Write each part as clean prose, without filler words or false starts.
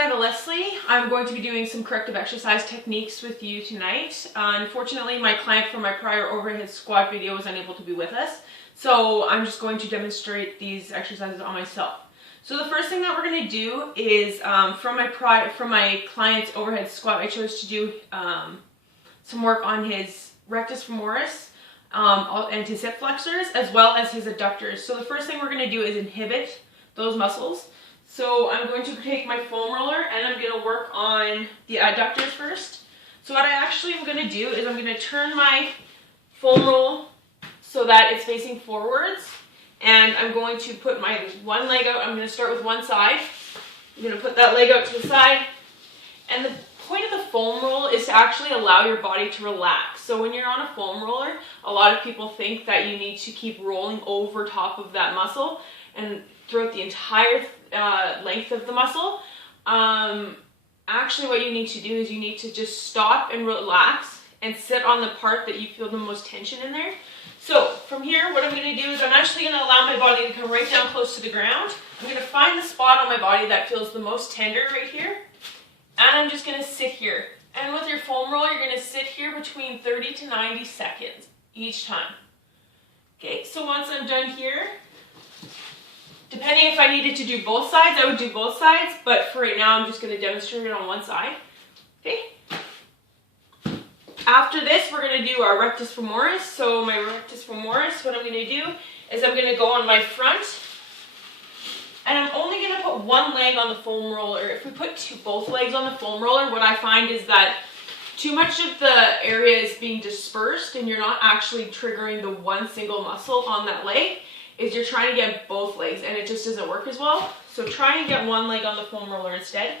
Canada Leslie. I'm going to be doing some corrective exercise techniques with you tonight. Unfortunately, my client from my prior overhead squat video was unable to be with us, so I'm just going to demonstrate these exercises on myself. So the first thing that we're going to do is from my client's overhead squat, I chose to do some work on his rectus femoris and his hip flexors as well as his adductors. So the first thing we're going to do is inhibit those muscles. So I'm going to take my foam roller and I'm going to work on the adductors first. So what I actually am going to do is I'm going to turn my foam roll so that it's facing forwards, and I'm going to put my one leg out. I'm going to start with one side. I'm going to put that leg out to the side, and the point of the foam roll is to actually allow your body to relax. So when you're on a foam roller, a lot of people think that you need to keep rolling over top of that muscle and throughout the entire length of the muscle. Actually what you need to do is you need to just stop and relax and sit on the part that you feel the most tension in there. So from here, what I'm going to do is I'm actually going to allow my body to come right down close to the ground. I'm going to find the spot on my body that feels the most tender right here, and I'm just going to sit here. And with your foam roll, you're going to sit here between 30 to 90 seconds each time. Okay, so once I'm done here, depending if I needed to do both sides, I would do both sides, but for right now, I'm just going to demonstrate it on one side. Okay. After this, we're going to do our rectus femoris. So my rectus femoris, what I'm going to do is I'm going to go on my front, and I'm only going to put one leg on the foam roller. If we put both legs on the foam roller, what I find is that too much of the area is being dispersed, and you're not actually triggering the one single muscle on that leg. Is you're trying to get both legs, and it just doesn't work as well. So try and get one leg on the foam roller instead.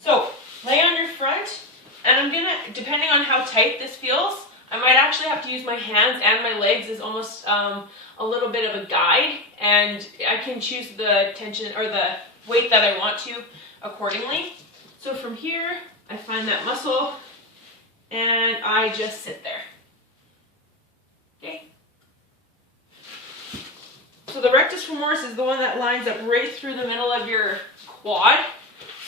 So lay on your front, and I'm gonna, depending on how tight this feels, I might actually have to use my hands and my legs as almost a little bit of a guide, and I can choose the tension or the weight that I want to accordingly. So from here, I find that muscle, and I just sit there. Okay. So the rectus femoris is the one that lines up right through the middle of your quad.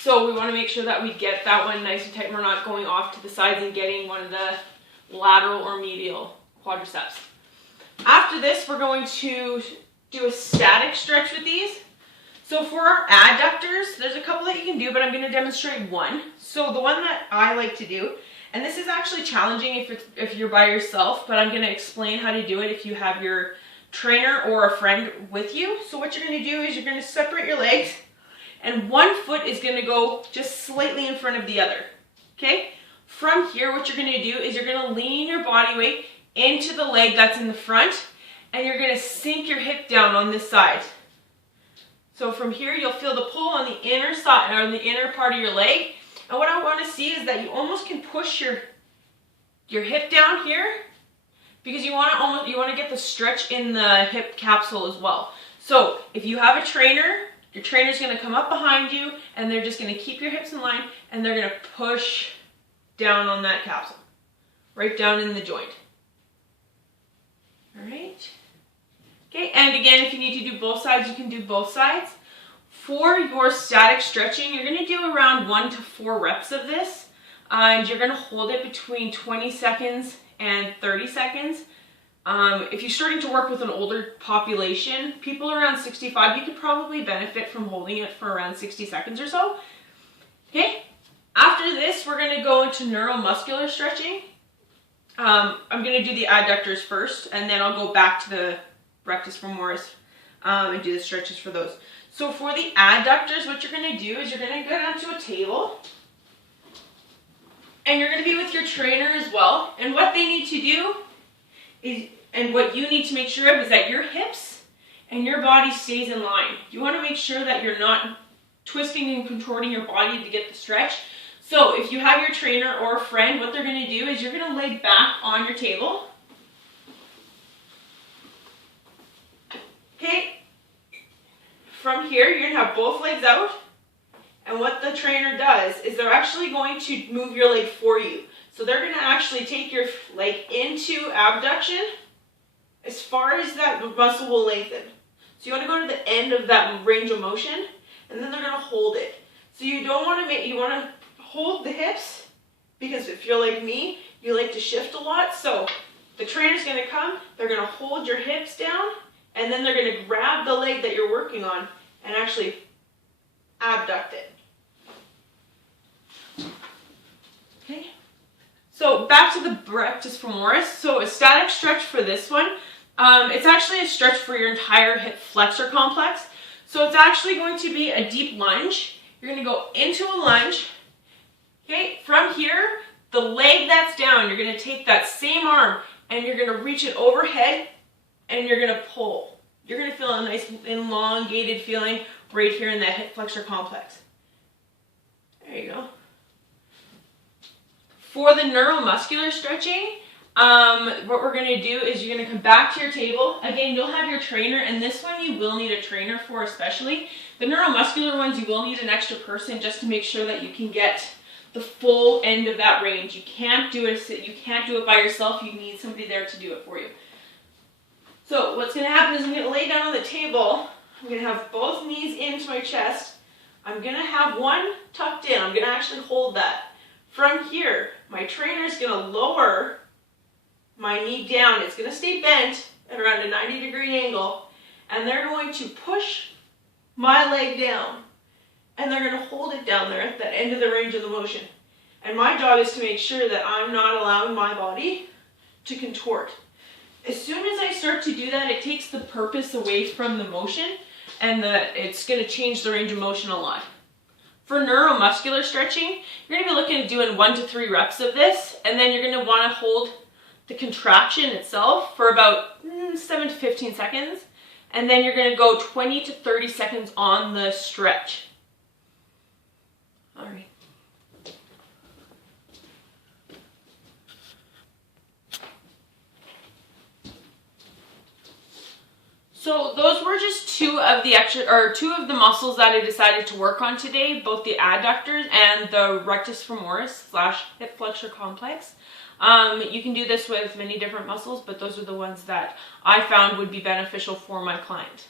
So we want to make sure that we get that one nice and tight. We're not going off to the sides and getting one of the lateral or medial quadriceps. After this, we're going to do a static stretch with these. So for our adductors, there's a couple that you can do, but I'm going to demonstrate one. So the one that I like to do, and this is actually challenging if you're by yourself, but I'm going to explain how to do it if you have your trainer or a friend with you. So what you're going to do is you're going to separate your legs, and one foot is going to go just slightly in front of the other. Okay? From here, what you're going to do is you're going to lean your body weight into the leg that's in the front, and you're going to sink your hip down on this side. So from here, you'll feel the pull on the inner side or the inner part of your leg. And what I want to see is that you almost can push your hip down here, because you want to get the stretch in the hip capsule as well. So if you have a trainer, your trainer's going to come up behind you, and they're just going to keep your hips in line, and they're going to push down on that capsule, right down in the joint. All right. Okay, and again, if you need to do both sides, you can do both sides. For your static stretching, you're going to do around 1 to 4 reps of this, and you're going to hold it between 20 seconds and 30 seconds. If you're starting to work with an older population, people around 65, you could probably benefit from holding it for around 60 seconds or so. Okay, after this, we're going to go into neuromuscular stretching. I'm going to do the adductors first, and then I'll go back to the rectus femoris and do the stretches for those. So for the adductors, what you're going to do is you're going to go down to a table, and you're going to be with your trainer as well. And what they need to do is, and what you need to make sure of, is that your hips and your body stays in line. You want to make sure that you're not twisting and contorting your body to get the stretch. So if you have your trainer or a friend, what they're going to do is you're going to lay back on your table. Okay. From here, you're going to have both legs out. And what the trainer does is they're actually going to move your leg for you. So they're going to actually take your leg into abduction as far as that muscle will lengthen. So you want to go to the end of that range of motion, and then they're going to hold it. So you don't want to you want to hold the hips, because if you're like me, you like to shift a lot. So the trainer's going to come, they're going to hold your hips down, and then they're going to grab the leg that you're working on and actually abduct it. Okay. So back to the rectus femoris. So a static stretch for this one. It's actually a stretch for your entire hip flexor complex. So it's actually going to be a deep lunge. You're going to go into a lunge. Okay, from here, the leg that's down, you're going to take that same arm and you're going to reach it overhead and you're going to pull. You're going to feel a nice elongated feeling right here in that hip flexor complex. There you go. For the neuromuscular stretching, what we're going to do is you're going to come back to your table. Again, you'll have your trainer, and this one you will need a trainer for especially. The neuromuscular ones, you will need an extra person just to make sure that you can get the full end of that range. You can't do it by yourself. You need somebody there to do it for you. So what's going to happen is I'm going to lay down on the table. I'm going to have both knees into my chest. I'm going to have one tucked in. I'm going to actually hold that. From here, my trainer is going to lower my knee down. It's going to stay bent at around a 90-degree angle, and they're going to push my leg down, and they're going to hold it down there at that end of the range of the motion. And my job is to make sure that I'm not allowing my body to contort. As soon as I start to do that, it takes the purpose away from the motion, and it's going to change the range of motion a lot. For neuromuscular stretching, you're going to be looking at doing 1 to 3 reps of this, and then you're going to want to hold the contraction itself for about 7 to 15 seconds, and then you're going to go 20 to 30 seconds on the stretch. All right. So those were just two of the muscles that I decided to work on today, both the adductors and the rectus femoris / hip flexor complex. You can do this with many different muscles, but those are the ones that I found would be beneficial for my client.